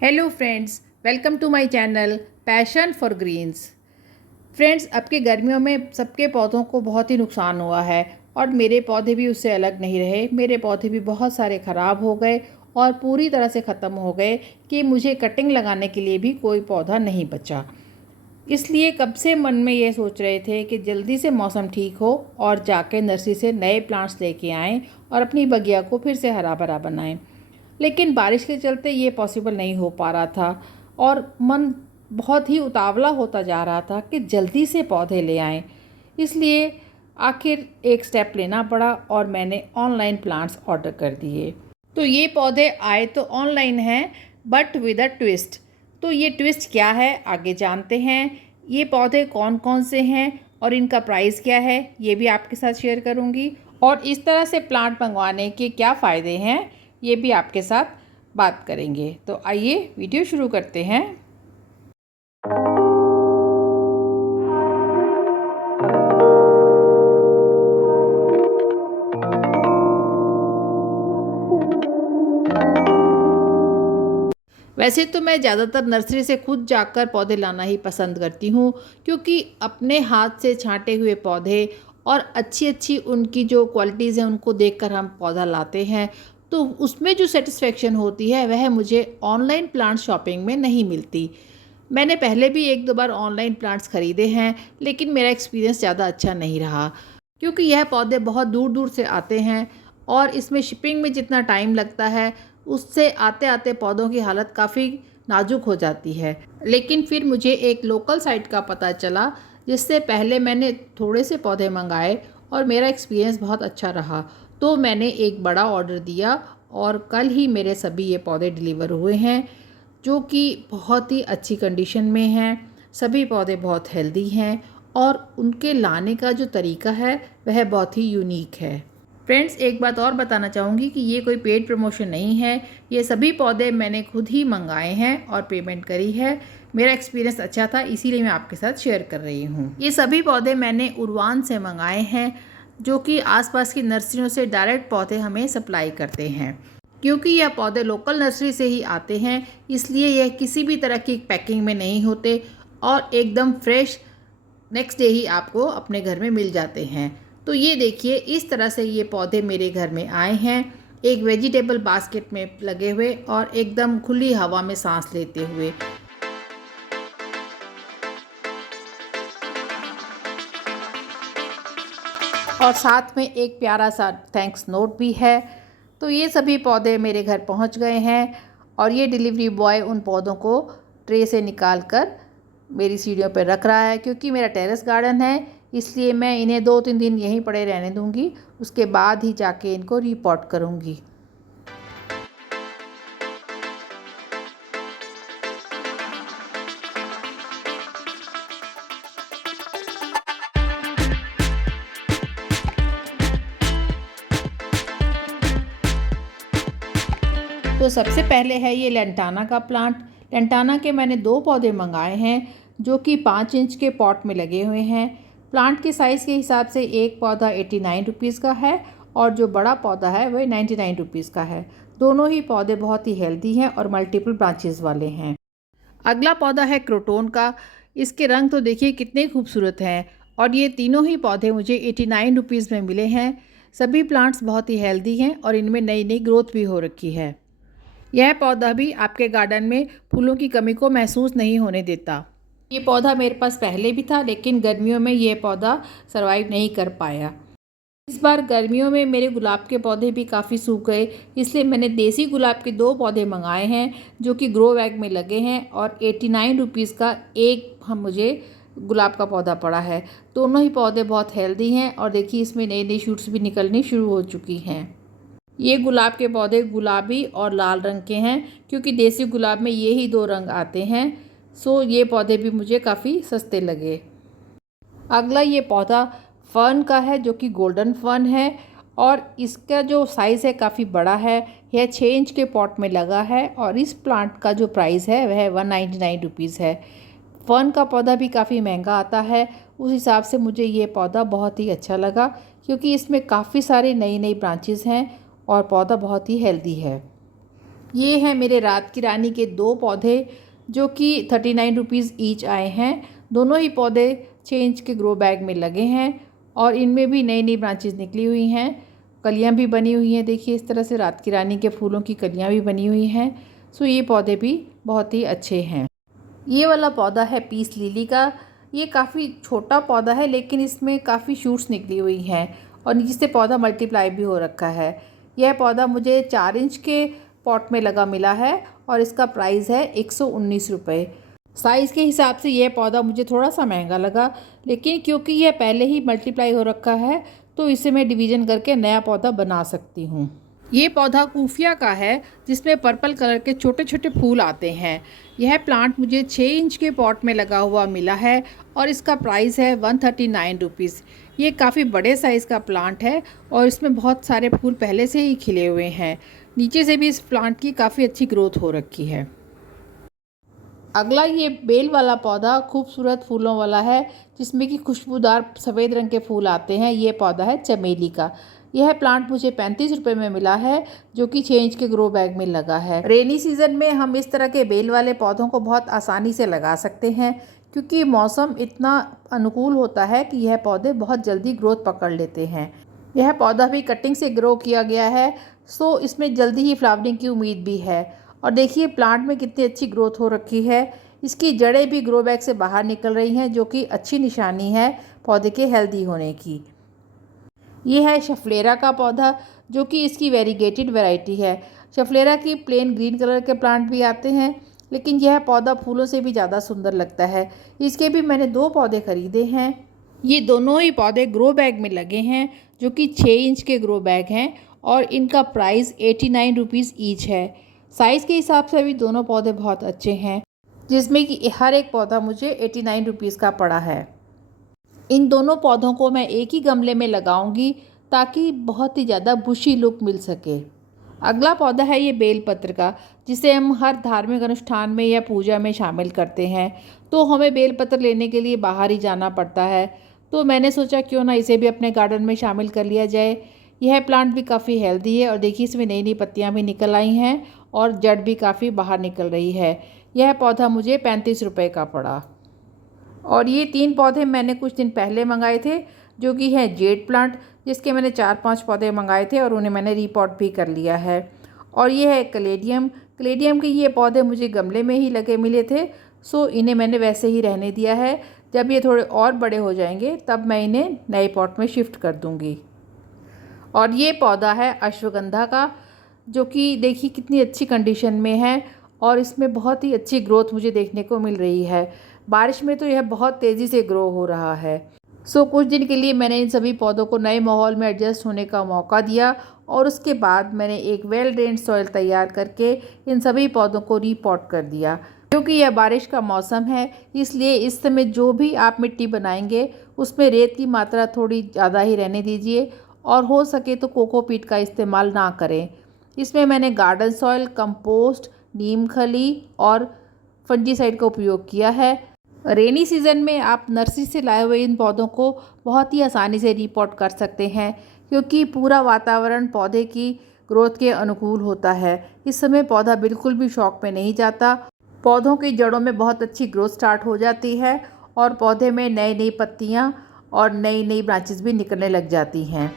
Hello friends, welcome to my channel passion for greens. Friends, अब के गर्मियों में सबके पौधों को बहुत ही नुकसान हुआ है और मेरे पौधे भी उससे अलग नहीं रहे। मेरे पौधे भी बहुत सारे ख़राब हो गए और पूरी तरह से ख़त्म हो गए कि मुझे कटिंग लगाने के लिए भी कोई पौधा नहीं बचा। इसलिए कब से मन में ये सोच रहे थे कि जल्दी से मौसम ठीक हो और जाके नर्सरी से नए प्लांट्स लेके आएँ और अपनी बगिया को फिर से हरा भरा बनाएं। लेकिन बारिश के चलते ये पॉसिबल नहीं हो पा रहा था और मन बहुत ही उतावला होता जा रहा था कि जल्दी से पौधे ले आएं। इसलिए आखिर एक स्टेप लेना पड़ा और मैंने ऑनलाइन प्लांट्स ऑर्डर कर दिए। तो ये पौधे आए तो ऑनलाइन हैं, बट विद अ ट्विस्ट। तो ये ट्विस्ट क्या है, आगे जानते हैं। ये पौधे कौन कौन से हैं और इनका प्राइस क्या है, ये भी आपके साथ शेयर करूँगी। और इस तरह से प्लांट मंगवाने के क्या फ़ायदे हैं, ये भी आपके साथ बात करेंगे। तो आइए वीडियो शुरू करते हैं। वैसे तो मैं ज़्यादातर नर्सरी से खुद जाकर पौधे लाना ही पसंद करती हूँ, क्योंकि अपने हाथ से छांटे हुए पौधे और अच्छी अच्छी उनकी जो क्वालिटीज़ हैं उनको देखकर हम पौधा लाते हैं, तो उसमें जो सेटिस्फेक्शन होती है वह मुझे ऑनलाइन प्लांट शॉपिंग में नहीं मिलती। मैंने पहले भी एक दो बार ऑनलाइन प्लांट्स ख़रीदे हैं, लेकिन मेरा एक्सपीरियंस ज़्यादा अच्छा नहीं रहा, क्योंकि यह पौधे बहुत दूर दूर से आते हैं और इसमें शिपिंग में जितना टाइम लगता है उससे आते आते पौधों की हालत काफ़ी नाजुक हो जाती है। लेकिन फिर मुझे एक लोकल साइट का पता चला, जिससे पहले मैंने थोड़े से पौधे मंगाए और मेरा एक्सपीरियंस बहुत अच्छा रहा। तो मैंने एक बड़ा ऑर्डर दिया और कल ही मेरे सभी ये पौधे डिलीवर हुए हैं, जो कि बहुत ही अच्छी कंडीशन में हैं। सभी पौधे बहुत हेल्दी हैं और उनके लाने का जो तरीका है वह बहुत ही यूनिक है। फ्रेंड्स, एक बात और बताना चाहूँगी कि ये कोई पेड प्रमोशन नहीं है। ये सभी पौधे मैंने खुद ही मंगाए हैं और पेमेंट करी है। मेरा एक्सपीरियंस अच्छा था, इसीलिए मैं आपके साथ शेयर कर रही हूँ। ये सभी पौधे मैंने उरवान से मंगाए हैं, जो कि आसपास की नर्सरियों से डायरेक्ट पौधे हमें सप्लाई करते हैं। क्योंकि यह पौधे लोकल नर्सरी से ही आते हैं, इसलिए यह किसी भी तरह की पैकिंग में नहीं होते और एकदम फ्रेश नेक्स्ट डे ही आपको अपने घर में मिल जाते हैं। तो ये देखिए, इस तरह से ये पौधे मेरे घर में आए हैं, एक वेजिटेबल बास्केट में लगे हुए और एकदम खुली हवा में सांस लेते हुए। और साथ में एक प्यारा सा थैंक्स नोट भी है। तो ये सभी पौधे मेरे घर पहुंच गए हैं और ये डिलीवरी बॉय उन पौधों को ट्रे से निकाल कर मेरी सीढ़ियों पर रख रहा है। क्योंकि मेरा टेरेस गार्डन है, इसलिए मैं इन्हें 2-3 दिन यहीं पड़े रहने दूंगी, उसके बाद ही जाके इनको रिपॉट करूंगी। तो सबसे पहले है ये लेंटाना का प्लांट। लेंटाना के मैंने 2 पौधे मंगाए हैं, जो कि 5 इंच के पॉट में लगे हुए हैं। प्लांट के साइज़ के हिसाब से एक पौधा 89 रुपीज़ का है और जो बड़ा पौधा है वह 99 रुपीज़ का है। दोनों ही पौधे बहुत ही हेल्दी हैं और मल्टीपल ब्रांचेस वाले हैं। अगला पौधा है क्रोटोन का। इसके रंग तो देखिए कितने खूबसूरत हैं और ये तीनों ही पौधे मुझे 89 रुपीज़ में मिले हैं। सभी प्लांट्स बहुत ही हेल्दी हैं और इनमें नई नई ग्रोथ भी हो रखी है। यह पौधा भी आपके गार्डन में फूलों की कमी को महसूस नहीं होने देता। ये पौधा मेरे पास पहले भी था, लेकिन गर्मियों में ये पौधा सरवाइव नहीं कर पाया। इस बार गर्मियों में मेरे गुलाब के पौधे भी काफ़ी सूख गए, इसलिए मैंने देसी गुलाब के 2 पौधे मंगाए हैं, जो कि ग्रो बैग में लगे हैं और 89 रुपीज़ का एक हम मुझे गुलाब का पौधा पड़ा है। दोनों ही पौधे बहुत हेल्दी हैं और देखिए इसमें नई नई शूट्स भी निकलनी शुरू हो चुकी हैं। ये गुलाब के पौधे गुलाबी और लाल रंग के हैं, क्योंकि देसी गुलाब में ये ही 2 रंग आते हैं। सो ये पौधे भी मुझे काफ़ी सस्ते लगे। अगला ये पौधा फर्न का है, जो कि गोल्डन फर्न है और इसका जो साइज़ है काफ़ी बड़ा है। यह 6 इंच के पॉट में लगा है और इस प्लांट का जो प्राइस है वह 199 रुपीज़ है। फर्न का पौधा भी काफ़ी महंगा आता है, उस हिसाब से मुझे ये पौधा बहुत ही अच्छा लगा, क्योंकि इसमें काफ़ी सारी नई नई ब्रांचेस हैं और पौधा बहुत ही हेल्दी है। ये हैं मेरे रात की रानी के 2 पौधे जो कि 39 रुपीज़ ईच आए हैं। दोनों ही पौधे 6 इंच के ग्रो बैग में लगे हैं और इनमें भी नई नई ब्रांचेस निकली हुई हैं, कलियां भी बनी हुई हैं। देखिए इस तरह से रात की रानी के फूलों की कलियां भी बनी हुई हैं। सो ये पौधे भी बहुत ही अच्छे हैं। ये वाला पौधा है पीस लिली का। ये काफ़ी छोटा पौधा है लेकिन इसमें काफ़ी शूट्स निकली हुई हैं और जिससे पौधा मल्टीप्लाई भी हो रखा है। यह पौधा मुझे 4 इंच के पॉट में लगा मिला है और इसका प्राइस है 119 रुपये। साइज़ के हिसाब से यह पौधा मुझे थोड़ा सा महंगा लगा, लेकिन क्योंकि यह पहले ही मल्टीप्लाई हो रखा है तो इसे मैं डिवीज़न करके नया पौधा बना सकती हूँ। ये पौधा कूफिया का है जिसमें पर्पल कलर के छोटे छोटे फूल आते हैं। यह प्लांट मुझे 6 इंच के पॉट में लगा हुआ मिला है और इसका प्राइस है 139 रुपीज़। ये काफ़ी बड़े साइज़ का प्लांट है और इसमें बहुत सारे फूल पहले से ही खिले हुए हैं। नीचे से भी इस प्लांट की काफ़ी अच्छी ग्रोथ हो रखी है। अगला ये बेल वाला पौधा खूबसूरत फूलों वाला है जिसमें कि खुशबूदार सफ़ेद रंग के फूल आते हैं। ये पौधा है चमेली का। यह प्लांट मुझे 35 रुपये में मिला है जो कि 6 इंच के ग्रो बैग में लगा है। रेनी सीज़न में हम इस तरह के बेल वाले पौधों को बहुत आसानी से लगा सकते हैं क्योंकि मौसम इतना अनुकूल होता है कि यह पौधे बहुत जल्दी ग्रोथ पकड़ लेते हैं। यह पौधा भी कटिंग से ग्रो किया गया है, सो इसमें जल्दी ही फ्लावरिंग की उम्मीद भी है। और देखिए प्लांट में कितनी अच्छी ग्रोथ हो रखी है। इसकी जड़ें भी ग्रो बैग से बाहर निकल रही हैं जो कि अच्छी निशानी है पौधे के हेल्दी होने की। ये है शफलेरा का पौधा जो कि इसकी वेरीगेटेड वैरायटी है। शफलेरा की प्लेन ग्रीन कलर के प्लांट भी आते हैं लेकिन यह पौधा फूलों से भी ज़्यादा सुंदर लगता है। इसके भी मैंने 2 पौधे खरीदे हैं। ये दोनों ही पौधे ग्रो बैग में लगे हैं जो कि 6 इंच के ग्रो बैग हैं और इनका प्राइस 89 रुपीज़ ईच है। साइज़ के हिसाब से भी दोनों पौधे बहुत अच्छे हैं जिसमें कि हर एक पौधा मुझे 89 रुपीज़ का पड़ा है। इन दोनों पौधों को मैं एक ही गमले में लगाऊंगी ताकि बहुत ही ज़्यादा बुशी लुक मिल सके। अगला पौधा है ये बेलपत्र का जिसे हम हर धार्मिक अनुष्ठान में या पूजा में शामिल करते हैं, तो हमें बेलपत्र लेने के लिए बाहर ही जाना पड़ता है। तो मैंने सोचा क्यों ना इसे भी अपने गार्डन में शामिल कर लिया जाए। यह प्लांट भी काफ़ी हेल्दी है और देखिए इसमें नई नई पत्तियाँ भी निकल आई हैं और जड़ भी काफ़ी बाहर निकल रही है। यह पौधा मुझे 35 रुपये का पड़ा। और ये 3 पौधे मैंने कुछ दिन पहले मंगाए थे जो कि है जेड प्लांट, जिसके मैंने 4-5 पौधे मंगाए थे और उन्हें मैंने रीपॉट भी कर लिया है। और ये है कलेडियम। कलेडियम के ये पौधे मुझे गमले में ही लगे मिले थे, सो इन्हें मैंने वैसे ही रहने दिया है। जब ये थोड़े और बड़े हो जाएंगे तब मैं इन्हें नए पॉट में शिफ्ट कर दूँगी। और ये पौधा है अश्वगंधा का जो कि देखिए कितनी अच्छी कंडीशन में है और इसमें बहुत ही अच्छी ग्रोथ मुझे देखने को मिल रही है। बारिश में तो यह बहुत तेज़ी से ग्रो हो रहा है। सो कुछ दिन के लिए मैंने इन सभी पौधों को नए माहौल में एडजस्ट होने का मौका दिया और उसके बाद मैंने एक वेल ड्रेन्ड सॉइल तैयार करके इन सभी पौधों को रीपॉट कर दिया। क्योंकि यह बारिश का मौसम है इसलिए इस समय जो भी आप मिट्टी बनाएंगे उसमें रेत की मात्रा थोड़ी ज़्यादा ही रहने दीजिए और हो सके तो कोकोपीट का इस्तेमाल ना करें। इसमें मैंने गार्डन सॉइल, कंपोस्ट, नीम खली और फंजीसाइड का उपयोग किया है। रेनी सीज़न में आप नर्सरी से लाए हुए इन पौधों को बहुत ही आसानी से रीपॉट कर सकते हैं क्योंकि पूरा वातावरण पौधे की ग्रोथ के अनुकूल होता है। इस समय पौधा बिल्कुल भी शॉक में नहीं जाता। पौधों की जड़ों में बहुत अच्छी ग्रोथ स्टार्ट हो जाती है और पौधे में नई नई पत्तियाँ और नई नई ब्रांचेस भी निकलने लग जाती हैं।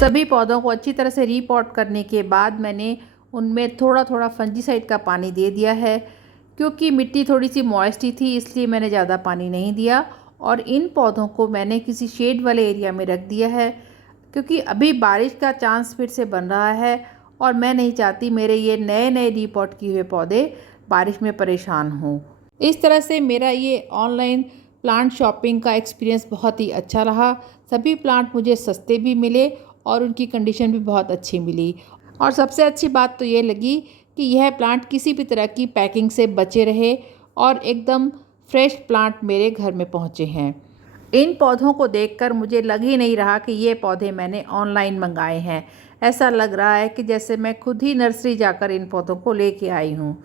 सभी पौधों को अच्छी तरह से रीपॉट करने के बाद मैंने उनमें थोड़ा थोड़ा फंजीसाइड का पानी दे दिया है। क्योंकि मिट्टी थोड़ी सी मॉइस्टी थी इसलिए मैंने ज़्यादा पानी नहीं दिया और इन पौधों को मैंने किसी शेड वाले एरिया में रख दिया है क्योंकि अभी बारिश का चांस फिर से बन रहा है और मैं नहीं चाहती मेरे ये नए नए रीपॉट किए हुए पौधे बारिश में परेशान हों। इस तरह से मेरा ये ऑनलाइन प्लांट शॉपिंग का एक्सपीरियंस बहुत ही अच्छा रहा। सभी प्लांट मुझे सस्ते भी मिले और उनकी कंडीशन भी बहुत अच्छी मिली। और सबसे अच्छी बात तो ये लगी कि यह प्लांट किसी भी तरह की पैकिंग से बचे रहे और एकदम फ्रेश प्लांट मेरे घर में पहुँचे हैं। इन पौधों को देखकर मुझे लग ही नहीं रहा कि ये पौधे मैंने ऑनलाइन मंगाए हैं। ऐसा लग रहा है कि जैसे मैं खुद ही नर्सरी जाकर इन पौधों को लेके आई हूँ।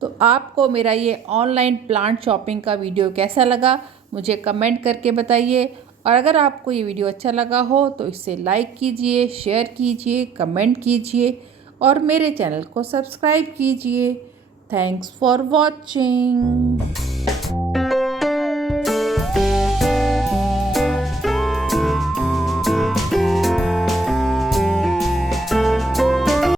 तो आपको मेरा ये ऑनलाइन प्लांट शॉपिंग का वीडियो कैसा लगा मुझे कमेंट करके बताइए। और अगर आपको ये वीडियो अच्छा लगा हो तो इसे लाइक कीजिए, शेयर कीजिए, कमेंट कीजिए और मेरे चैनल को सब्सक्राइब कीजिए। Thanks for watching.